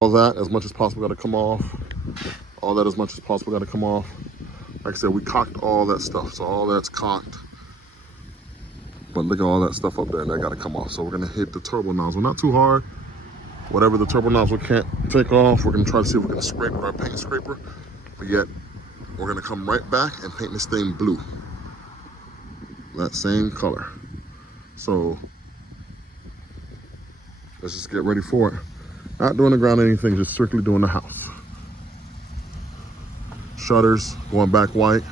All that as much as possible got to come off. All that as much as possible got to come off. Like I said, we cocked all that stuff, so all that's cocked. But look at all that stuff up there, and that got to come off. So we're gonna hit the turbo nozzle, not too hard. Whatever the turbo nozzle can't take off, we're gonna try to see if we can scrape with our paint scraper. But yet, we're gonna come right back and paint this thing blue. That same color. So let's just get ready for it. Not doing the ground anything, just strictly doing the house. Shutters going back white.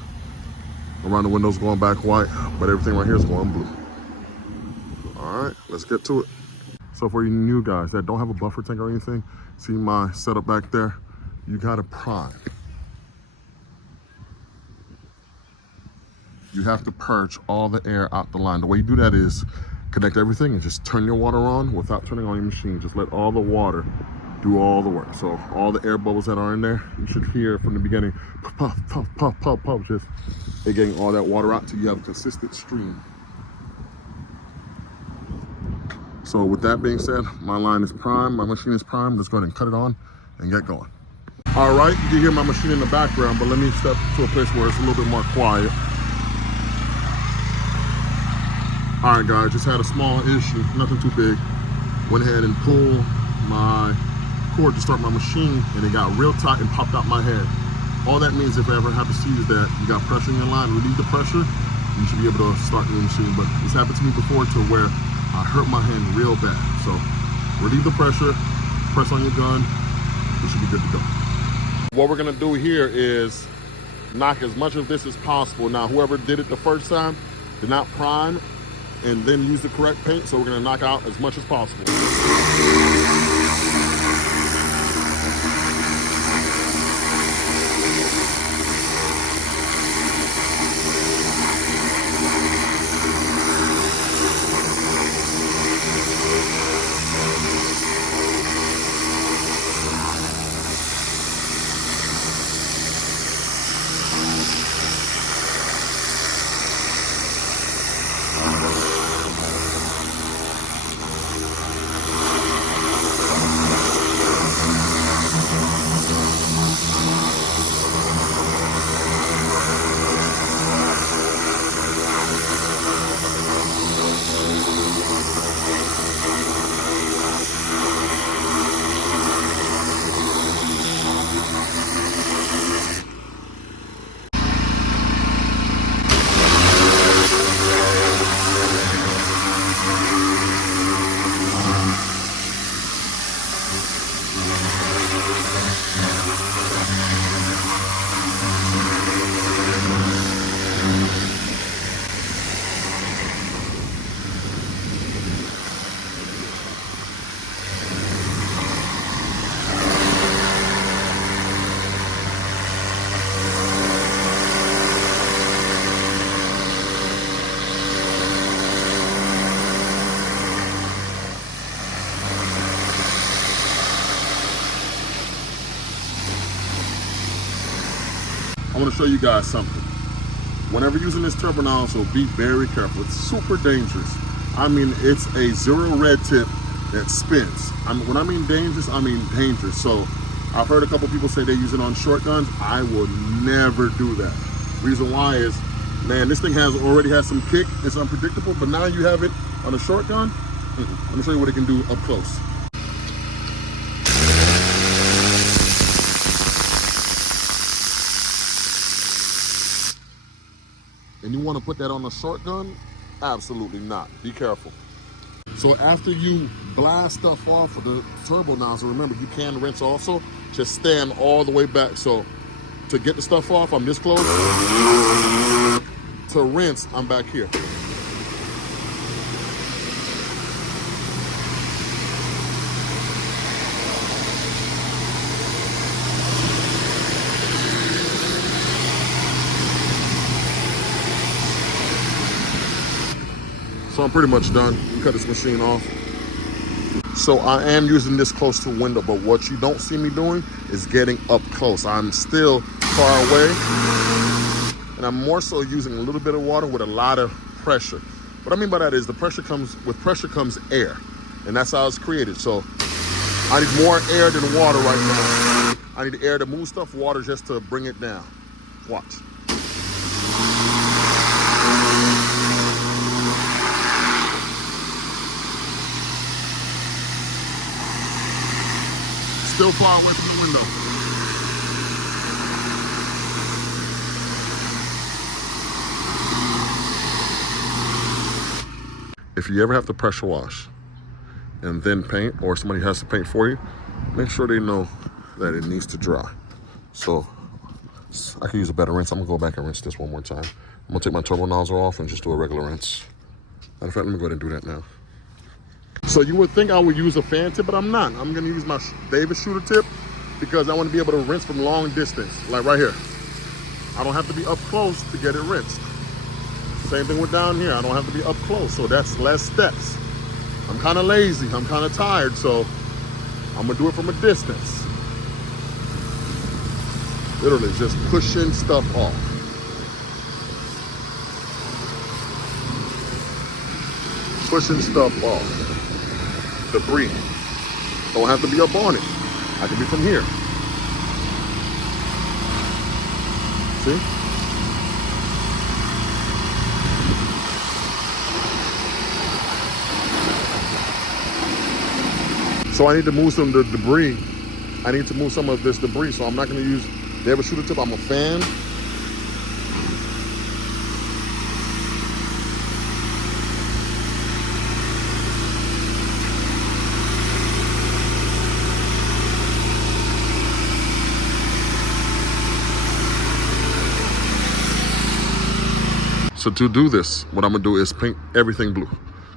Around the windows going back white, but everything right here is going blue. All right, let's get to it. So for you new guys that don't have a buffer tank or anything, see my setup back there? You gotta prime. You have to purge all the air out the line. The way you do that is connect everything and just turn your water on without turning on your machine. Just let all the water do all the work. So all the air bubbles that are in there, you should hear from the beginning, puff, puff, puff, puff, puff, just it getting all that water out till you have a consistent stream. So with that being said, my line is primed, my machine is primed. Let's go ahead and cut it on and get going. All right, you can hear my machine in the background, but let me step to a place where it's a little bit more quiet. All right, guys, just had a small issue, nothing too big. Went ahead and pulled my cord to start my machine, and it got real tight and popped out my head. All that means, if it ever happens to you, is that you got pressure in your line. Relieve the pressure, you should be able to start your machine. But this happened to me before to where I hurt my hand real bad. So relieve the pressure, press on your gun, you should be good to go. What we're gonna do here is knock as much of this as possible. Now, whoever did it the first time did not prime and then use the correct paint, so we're gonna knock out as much as possible. I want to show you guys something. Whenever using this turbo nozzle, be very careful. It's super dangerous. I mean, it's a zero red tip that spins. When I mean dangerous, I mean dangerous. So I've heard a couple people say they use it on short guns. I will never do that. Reason why is, man, this thing already has some kick. It's unpredictable, but now you have it on a short gun. Let me show you what it can do up close. And you want to put that on a short gun? Absolutely not. Be careful. So after you blast stuff off with the turbo nozzle, remember you can rinse also. Just stand all the way back. So to get the stuff off, I'm this close. To rinse, I'm back here. So I'm pretty much done. You cut this machine off. So I am using this close to a window, but what you don't see me doing is getting up close. I'm still far away, and I'm more so using a little bit of water with a lot of pressure. What I mean by that is with pressure comes air, and that's how it's created. So I need more air than water right now. I need air to move stuff, water just to bring it down. Watch. Still far away from the window. If you ever have to pressure wash and then paint, or somebody has to paint for you, make sure they know that it needs to dry. So I can use a better rinse. I'm gonna go back and rinse this one more time. I'm gonna take my turbo nozzle off and just do a regular rinse. Matter of fact, let me go ahead and do that now. So you would think I would use a fan tip, but I'm not. I'm gonna use my Davis shooter tip because I wanna be able to rinse from long distance, like right here. I don't have to be up close to get it rinsed. Same thing with down here. I don't have to be up close, so that's less steps. I'm kind of lazy, I'm kind of tired, so I'm gonna do it from a distance. Literally just pushing stuff off. Pushing stuff off. Debris. Don't have to be up on it. I can be from here. See? So I need to move some of the debris. I need to move some of this debris, so I'm not gonna use the Davis shooter tip. I'm a fan. So to do this, what I'm gonna do is paint everything blue.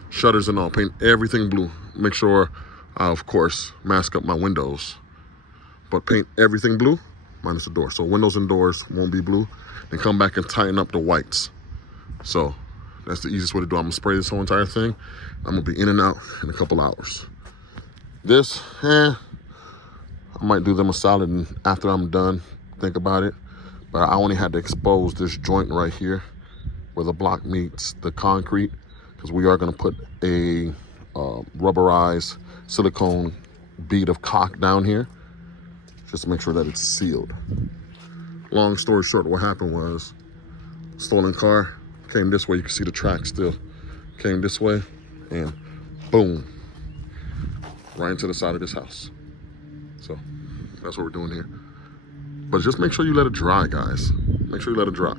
Shutters and all, paint everything blue. Make sure I, of course, mask up my windows, but paint everything blue, minus the door. So windows and doors won't be blue, and come back and tighten up the whites. So that's the easiest way to do it. I'm gonna spray this whole entire thing. I'm gonna be in and out in a couple hours. This, I might do them a solid and after I'm done, think about it. But I only had to expose this joint right here where the block meets the concrete, because we are gonna put a rubberized silicone bead of caulk down here just to make sure that it's sealed. Long story short, what happened was stolen car came this way. You can see the track still. Came this way and boom, right into the side of this house. So that's what we're doing here. But just make sure you let it dry, guys. Make sure you let it dry.